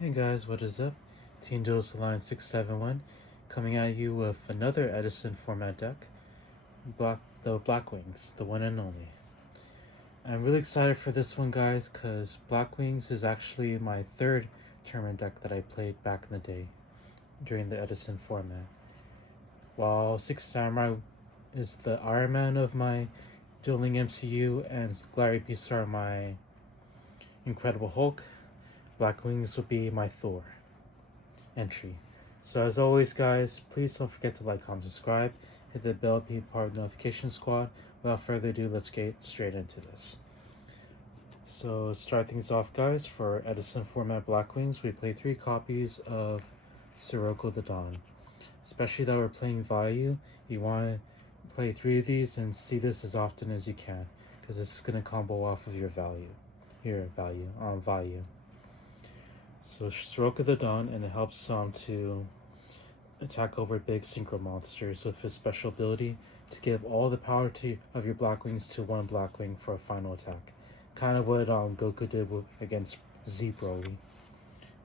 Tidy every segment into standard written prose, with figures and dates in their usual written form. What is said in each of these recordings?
Hey guys, what is up? Team Duels Alliance 671 coming at you with another Edison format deck, the Blackwings, the one and only. I'm really excited for this one, guys, because Blackwings is actually my third tournament deck that I played back in the day during the Edison format. While Six Samurai is the Iron Man of my dueling MCU and Glary Beasts are my Incredible Hulk, Blackwings will be my Thor entry. So as always, guys, please don't forget to like, comment, subscribe, hit the bell, be part of the notification squad. Without further ado, let's get straight into this. So start things off, guys. For Edison format Blackwings, we play 3 copies of Sirocco the Dawn. Especially that we're playing value, you want to play 3 of these and see this as often as you can, because this is going to combo off of your value. Value. So Stroke of the Dawn, and it helps to attack over big synchro monsters with his special ability to give all the power of your Blackwings to one Blackwing for a final attack. Kind of what Goku did against Z Broly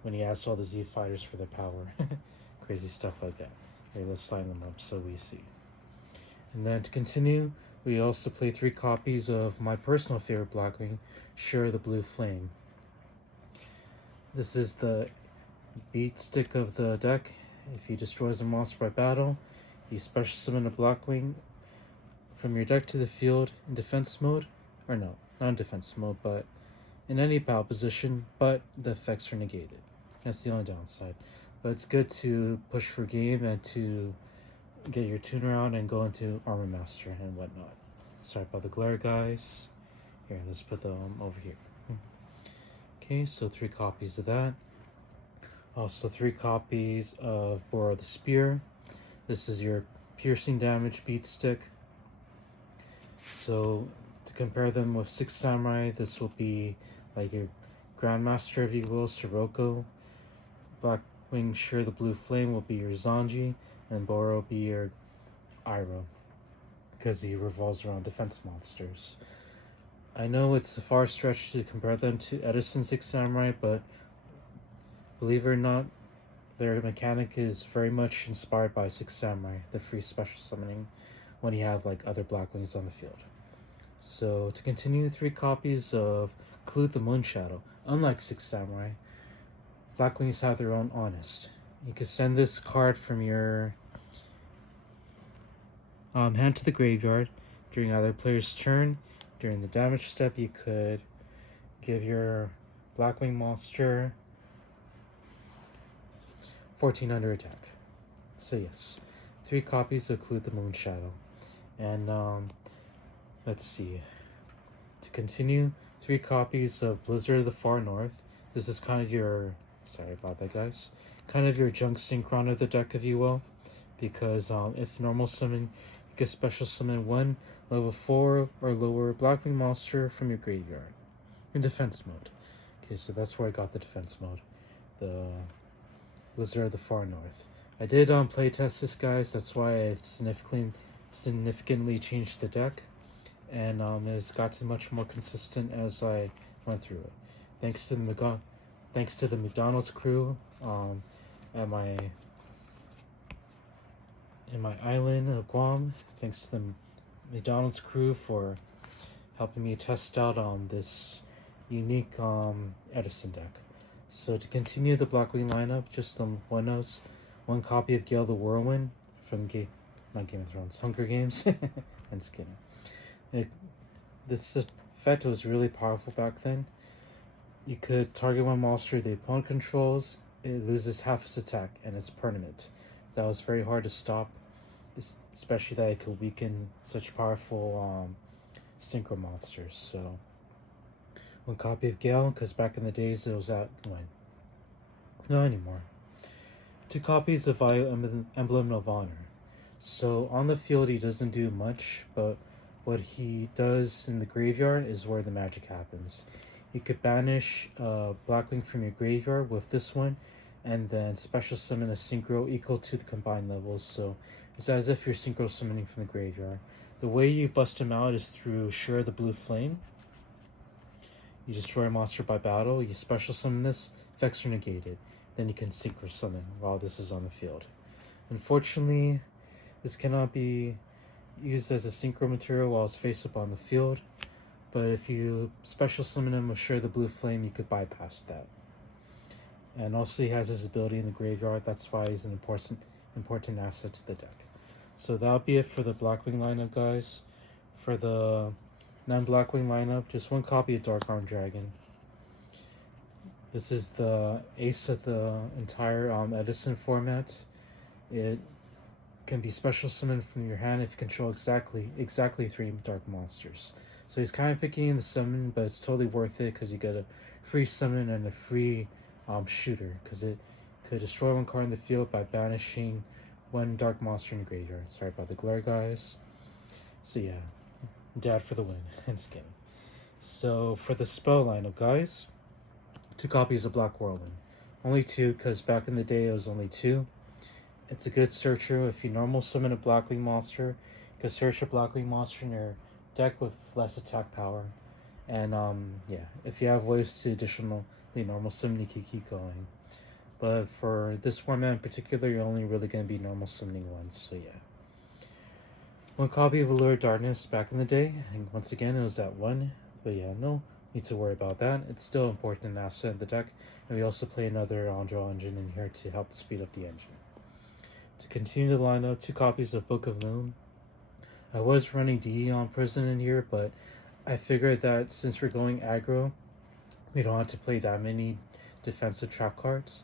when he asked all the Z fighters for their power. Crazy stuff like that. Here, let's line them up so we see. And then to continue, we also play 3 copies of my personal favorite Blackwing, Share the Blue Flame. This is the beat stick of the deck. If he destroys a monster by battle, you special summon a Blackwing from your deck to the field in defense mode, or no, not in defense mode, but in any battle position, but the effects are negated. That's the only downside. But it's good to push for game and to get your tune around and go into Armor Master and whatnot. Sorry about the glare, guys. Here, let's put them over here. Okay, so 3 copies of that. Also 3 copies of Borrow the Spear. This is your piercing damage beat stick. So to compare them with 6 Samurai, this will be like your Grandmaster, if you will, Sirocco. Blackwing Share the Blue Flame will be your Zanji, and Borrow will be your Iroh, because he revolves around defense monsters. I know it's a far stretch to compare them to Edison 6 Samurai, but believe it or not, their mechanic is very much inspired by 6 Samurai, the free special summoning when you have like other Blackwings on the field. So to continue, 3 copies of Clue the Moonshadow. Unlike 6 Samurai, Blackwings have their own Honest. You can send this card from your hand to the graveyard during either player's turn. During the damage step, you could give your Blackwing monster 14 under attack. So yes, 3 copies of Clue the Moonshadow. And let's see. To continue, 3 copies of Blizzard of the Far North. This is kind of your, sorry about that, guys, kind of your junk synchron of the deck, if you will, because if normal summon, you can special summon 1 level 4 or lower Blackwing monster from your graveyard in defense mode. Okay, so that's where I got the defense mode, the Blizzard of the Far North. I did playtest this, guys. That's why I've significantly changed the deck, and it's gotten much more consistent as I went through it. Thanks to the McDonald's crew at my island of Guam. Thanks to the McDonald's crew for helping me test out on this unique Edison deck. So to continue the Blackwing lineup, just one note, 1 copy of Gale the Whirlwind from not Game of Thrones, Hunger Games. I'm just kidding. This effect was really powerful back then. You could target 1 monster the opponent controls, it loses half its attack, and it's permanent. That was very hard to stop, especially that it could weaken such powerful synchro monsters. So 1 copy of Gale, because back in the days it was at when? Not anymore. 2 copies of Emblem of Honor. So on the field he doesn't do much, but what he does in the graveyard is where the magic happens. You could banish Blackwing from your graveyard with this one, and then special summon a synchro equal to the combined levels. So it's as if you're synchro summoning from the graveyard. The way you bust him out is through Share the Blue Flame. You destroy a monster by battle, you special summon this, effects are negated. Then you can synchro summon while this is on the field. Unfortunately, this cannot be used as a synchro material while it's face up on the field, but if you special summon him with Share the Blue Flame, you could bypass that. And also he has his ability in the graveyard, that's why he's an important asset to the deck. So that'll be it for the Blackwing lineup, guys. For the non-Blackwing lineup, just one copy of Dark Arm Dragon. This is the ace of the entire Edison format. It can be special summoned from your hand if you control exactly 3 dark monsters. So he's kind of picky in the summon, but it's totally worth it because you get a free summon and a free shooter, because it could destroy one card in the field by banishing one dark monster in the graveyard. Sorry about the glare, guys. So yeah, dad for the win. Just kidding. So for the spell lineup, guys, 2 copies of Black Whirlwind. Only 2, because back in the day it was only 2. It's a good searcher. If you normal summon a Blackwing monster, you can search a Blackwing monster in your deck with less attack power. And yeah, if you have ways to additionally normal summon, you can keep going. But for this format in particular, you're only really going to be normal summoning once, so yeah. 1 copy of Allure Darkness back in the day, and once again it was at 1, but yeah, no need to worry about that. It's still an important asset in the deck, and we also play another draw engine in here to help speed up the engine. To continue the lineup, 2 copies of Book of Moon. I was running DE on Prison in here, but I figured that since we're going aggro, we don't have to play that many defensive trap cards,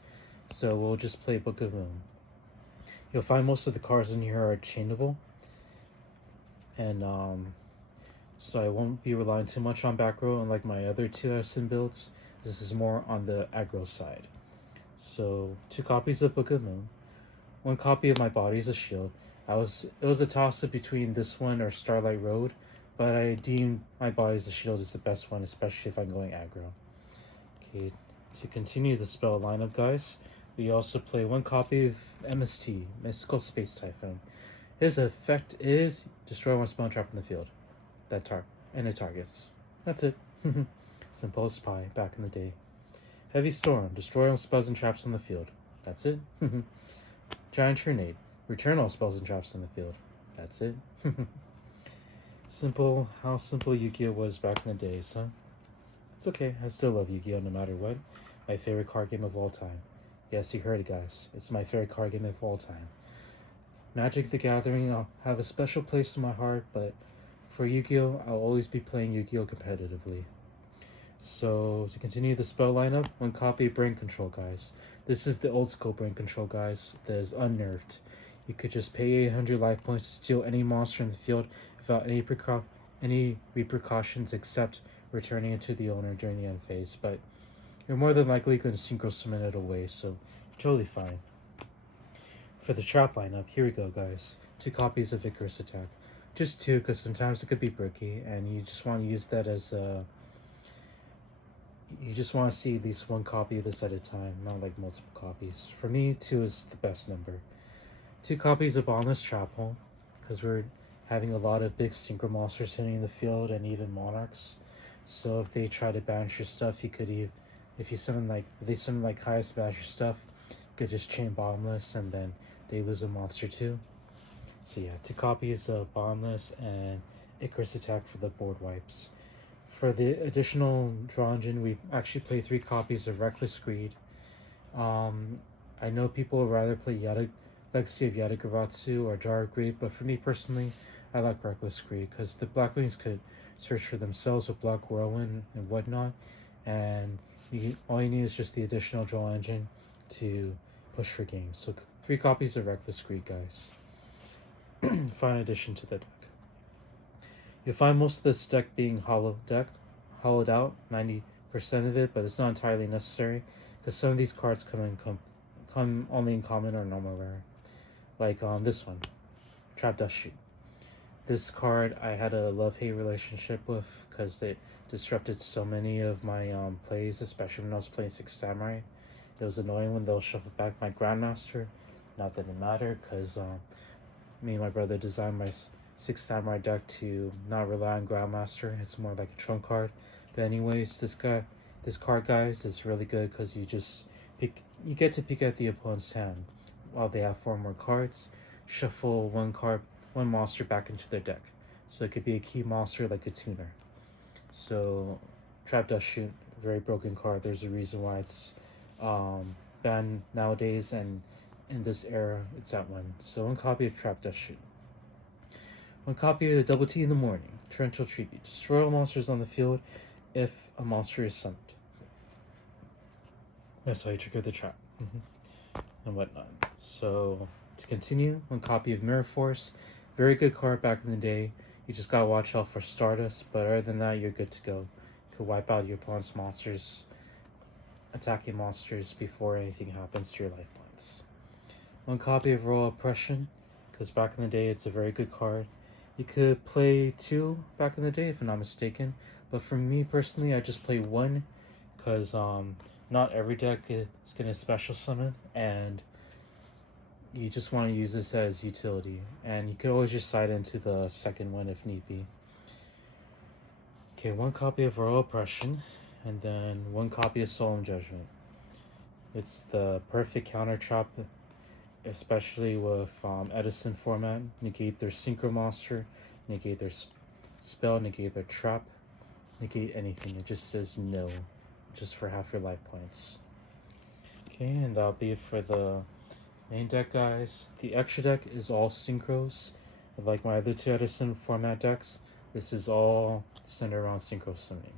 so we'll just play Book of Moon. You'll find most of the cards in here are chainable, and so I won't be relying too much on back row, unlike my other 2 Edison builds. This is more on the aggro side. So 2 copies of Book of Moon, 1 copy of My Body's a Shield. It was a toss-up between this one or Starlight Road, but I deemed My Body's a Shield is the best one, especially if I'm going aggro. Okay, to continue the spell lineup, guys, we also play 1 copy of MST, Mystical Space Typhoon. His effect is destroy 1 spell trap in the field. And it targets. That's it. Simple as pie back in the day. Heavy Storm, destroy all spells and traps on the field. That's it. Giant Tornado, return all spells and traps in the field. That's it. Simple, how simple Yu-Gi-Oh was back in the days, huh? It's okay, I still love Yu-Gi-Oh no matter what. My favorite card game of all time. Yes, you heard it, guys. It's my favorite card game of all time. Magic the Gathering, I'll have a special place in my heart, but for Yu-Gi-Oh, I'll always be playing Yu-Gi-Oh competitively. So, to continue the spell lineup, 1 copy of Brain Control, guys. This is the old school Brain Control, guys, that is unnerved. You could just pay 800 life points to steal any monster in the field without any repercussions except returning it to the owner during the end phase, but you're more than likely going to synchro summon it away, so totally fine. For the trap lineup, here we go, guys. 2 copies of Icarus Attack. Just 2, because sometimes it could be bricky, and you just want to use that as a... You just want to see at least 1 copy of this at a time, not like multiple copies. For me, 2 is the best number. 2 copies of Bottomless Trap Hole, because we're having a lot of big synchro monsters hitting in the field and even monarchs. So if they try to banish your stuff, you could even, if they summon like highest banish your stuff, you could just chain Bottomless and then they lose a monster too. So yeah, 2 copies of Bottomless and Icarus Attack for the board wipes. For the additional draw engine, we actually play 3 copies of Reckless Greed. I know people would rather play Legacy of Yatagarasu or Jar of Greed, but for me personally, I like Reckless Greed because the Blackwings could search for themselves with Black Whirlwind and whatnot, and all you need is just the additional draw engine to push for games. So 3 copies of Reckless Greed, guys. Fine addition to the deck. You'll find most of this deck being hollowed out, 90% of it, but it's not entirely necessary because some of these cards come only in common or normal rare. Like this one, Trap Dust Shoot. This card I had a love-hate relationship with because it disrupted so many of my plays, especially when I was playing 6 Samurai. It was annoying when they'll shuffle back my Grandmaster. Not that it mattered because me and my brother designed my 6 Samurai deck to not rely on Grandmaster. It's more like a trump card. But anyways, this card, guys, is really good because you get to peek at the opponent's hand while they have 4 more cards. Shuffle one monster back into their deck. So it could be a key monster like a tuner. So Trap Dust Shoot, very broken card. There's a reason why it's banned nowadays, and in this era it's at 1. So 1 copy of Trap Dust Shoot. 1 copy of Double T in the Morning, Torrential Tribute. Destroy all monsters on the field if a monster is summoned. That's how you trigger the trap. And whatnot. So to continue, 1 copy of Mirror Force. Very good card back in the day. You just gotta watch out for Stardust, but other than that, you're good to go. You can wipe out your opponent's monsters, attacking monsters before anything happens to your life points. 1 copy of Royal Oppression, because back in the day, it's a very good card. You could play 2 back in the day, if I'm not mistaken, but for me personally, I just play 1, because not every deck is gonna special summon, and you just want to use this as utility, and you could always just side into the second one if need be. Okay, 1 copy of Royal Oppression, and then 1 copy of Solemn Judgment. It's the perfect counter trap, especially with Edison format. Negate their synchro monster, negate their spell, negate their trap, negate anything. It just says no, just for half your life points. Okay, and that'll be it for the main deck, guys. The extra deck is all synchros. Like my other 2 Edison format decks, this is all centered around synchro summoning.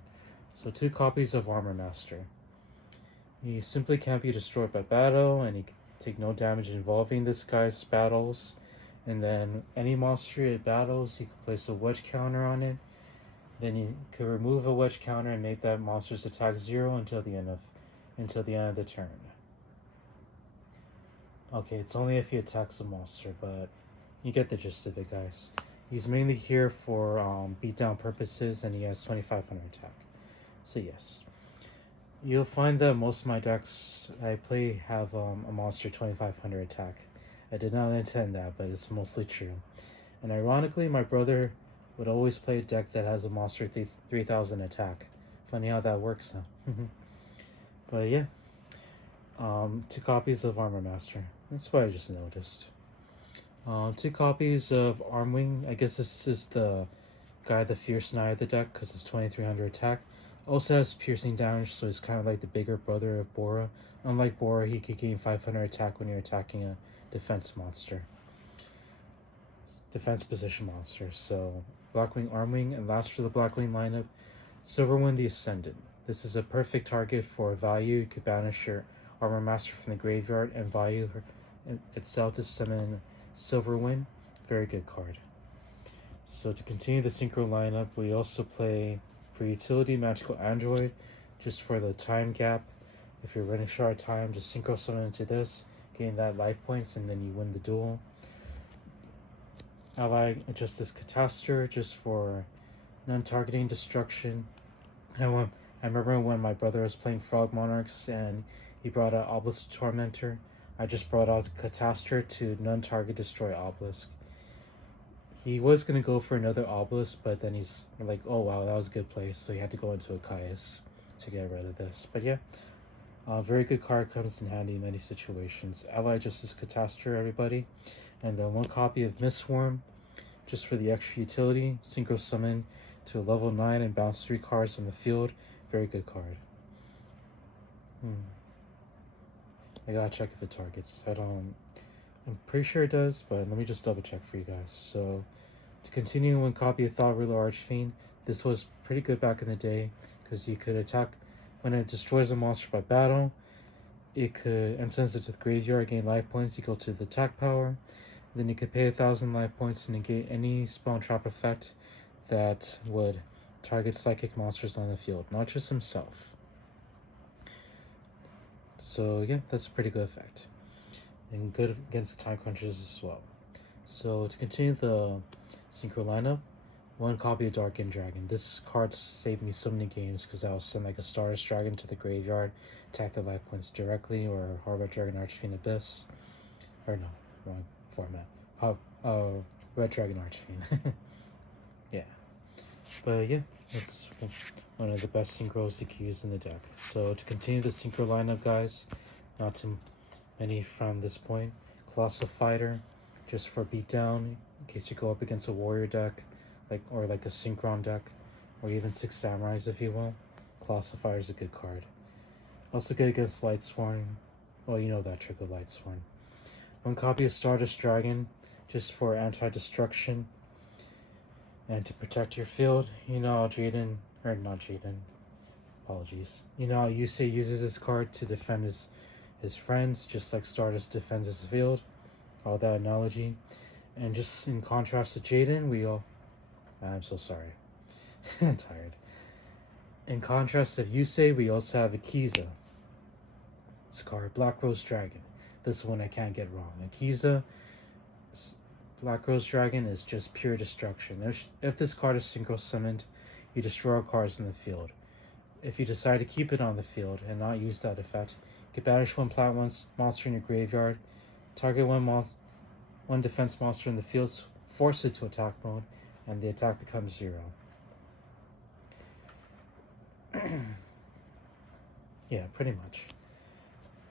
So 2 copies of Armor Master. He simply can't be destroyed by battle, and he can take no damage involving this guy's battles. And then any monster it battles, you can place a wedge counter on it. Then you can remove a wedge counter and make that monster's attack 0 until the end of the turn. Okay, it's only if he attacks a monster, but you get the gist of it, guys. He's mainly here for beatdown purposes, and he has 2500 attack. So yes. You'll find that most of my decks I play have a monster 2500 attack. I did not intend that, but it's mostly true. And ironically, my brother would always play a deck that has a monster 3000 attack. Funny how that works, huh? But yeah. 2 copies of Armor Master. That's what I just noticed. 2 copies of Armwing. I guess this is the guy, the Fierce Knight of the deck, because it's 2300 attack. Also has piercing damage, so he's kind of like the bigger brother of Bora. Unlike Bora, he can gain 500 attack when you're attacking a defense monster. Defense position monster. So Blackwing, Armwing, and last for the Blackwing lineup, Silverwind the Ascendant. This is a perfect target for value. You could banish your Armor Master from the graveyard and value itself to summon Silverwind. Very good card. So to continue the synchro lineup, we also play for utility Magical Android, just for the time gap. If you're running short time, just synchro summon into this, gain that life points, and then you win the duel. Ally Justice Catastor, just for non-targeting destruction. I remember when my brother was playing Frog Monarchs and he brought out Obelisk Tormentor. I just brought out Catastor to non-target destroy Obelisk. He was going to go for another Obelisk, but then he's like, oh wow, that was a good play, so he had to go into a Caius to get rid of this. But yeah, very good card, comes in handy in many situations. Ally Justice Catastor, everybody. And then 1 copy of Mistworm, just for the extra utility. Synchro summon to a level 9 and bounce 3 cards on the field. Very good card. I gotta check if it targets. I'm pretty sure it does, but let me just double check for you guys. So to continue, 1 copy of Thought Ruler Archfiend. This was pretty good back in the day, because you could attack when it destroys a monster by battle. It could, and sends it to the graveyard, gain life points equal to the attack power. Then you could pay 1000 life points to negate any spell and trap effect that would target psychic monsters on the field, not just himself. So yeah, that's a pretty good effect, and good against time crunches as well. So to continue the synchro lineup, 1 copy of Dark End Dragon. This card saved me so many games because I will send like a Stardust Dragon to the graveyard, attack the life points directly, or Harbor Dragon Archfiend Abyss. Or no, wrong format. Red Dragon Archfiend. Yeah. But yeah, it's one of the best synchros you can use in the deck. So to continue the synchro lineup, guys, not too many from this point. Colossal Fighter, just for beatdown, in case you go up against a warrior deck, or like a synchron deck, or even 6 samurais if you will. Colossal Fighter is a good card. Also good against Lightsworn. Well, you know that trick with Lightsworn. 1 copy of Stardust Dragon, just for anti-destruction and to protect your field. You know how Jaden, or not Jaden, apologies. You know how Yusei uses this card to defend his friends, just like Stardust defends his field. All that analogy. And just in contrast to Jaden, I'm so sorry. I'm tired. In contrast to Yusei, we also have Akiza. This card, Black Rose Dragon. This one I can't get wrong. Akiza, Black Rose Dragon is just pure destruction. If this card is synchro summoned, you destroy cards in the field. If you decide to keep it on the field and not use that effect, you can banish 1 plat monster in your graveyard, target one defense monster in the field, force it to attack mode, and the attack becomes 0. Yeah, pretty much.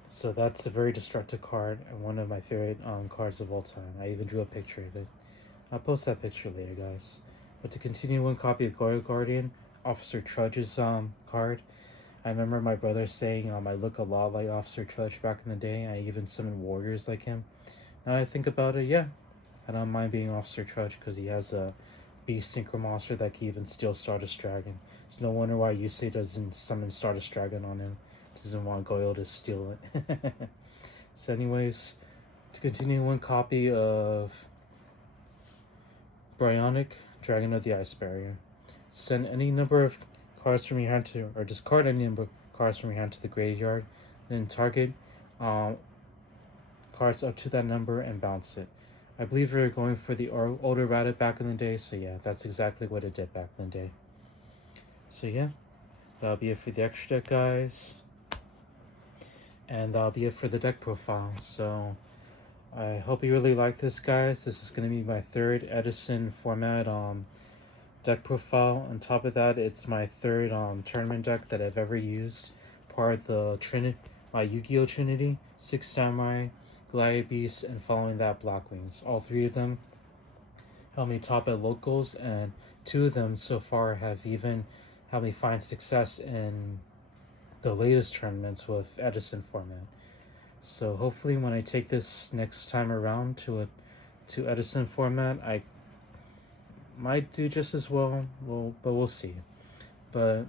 So that's a very destructive card and one of my favorite cards of all time. I even drew a picture of it. I'll post that picture later, guys. But to continue, 1 copy of Goyo Guardian, Officer Trudge's card. I remember my brother saying I look a lot like Officer Trudge back in the day. I even summoned warriors like him. Now I think about it, yeah, I don't mind being Officer Trudge because he has a beast synchro monster that can even steal Stardust Dragon. It's no wonder why Yusei doesn't summon Stardust Dragon on him. Doesn't want Goyo to steal it. So anyways, to continue, 1 copy of Bryonic, Dragon of the Ice Barrier. Send any number of cards from your hand to, or discard any number of cards from your hand to the graveyard, then target cards up to that number and bounce it. I believe we were going for the older Rabbit back in the day, so yeah, that's exactly what it did back in the day. So yeah, that'll be it for the extra deck, guys. And that'll be it for the deck profile. So I hope you really like this, guys. This is going to be my 3rd Edison format deck profile. On top of that, it's my 3rd tournament deck that I've ever used. Part of the my Yu-Gi-Oh! Trinity, 6 Samurai, Gladiator Beast, and following that Blackwings. All 3 of them helped me top at locals, and 2 of them so far have even helped me find success in the latest tournaments with Edison format. So hopefully when I take this next time around to Edison format, I might do just as well. But we'll see. But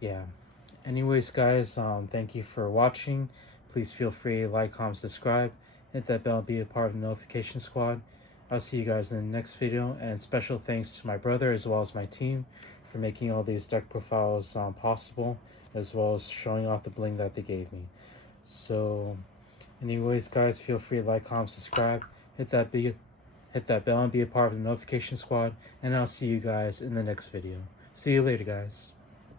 yeah. Anyways, guys, thank you for watching. Please feel free to like, comment, subscribe, hit that bell, be a part of the notification squad. I'll see you guys in the next video, and special thanks to my brother as well as my team for making all these deck profiles possible, as well as showing off the bling that they gave me. So anyways, guys, feel free to like, comment, subscribe, hit that bell and be a part of the notification squad, and I'll see you guys in the next video. See you later, guys.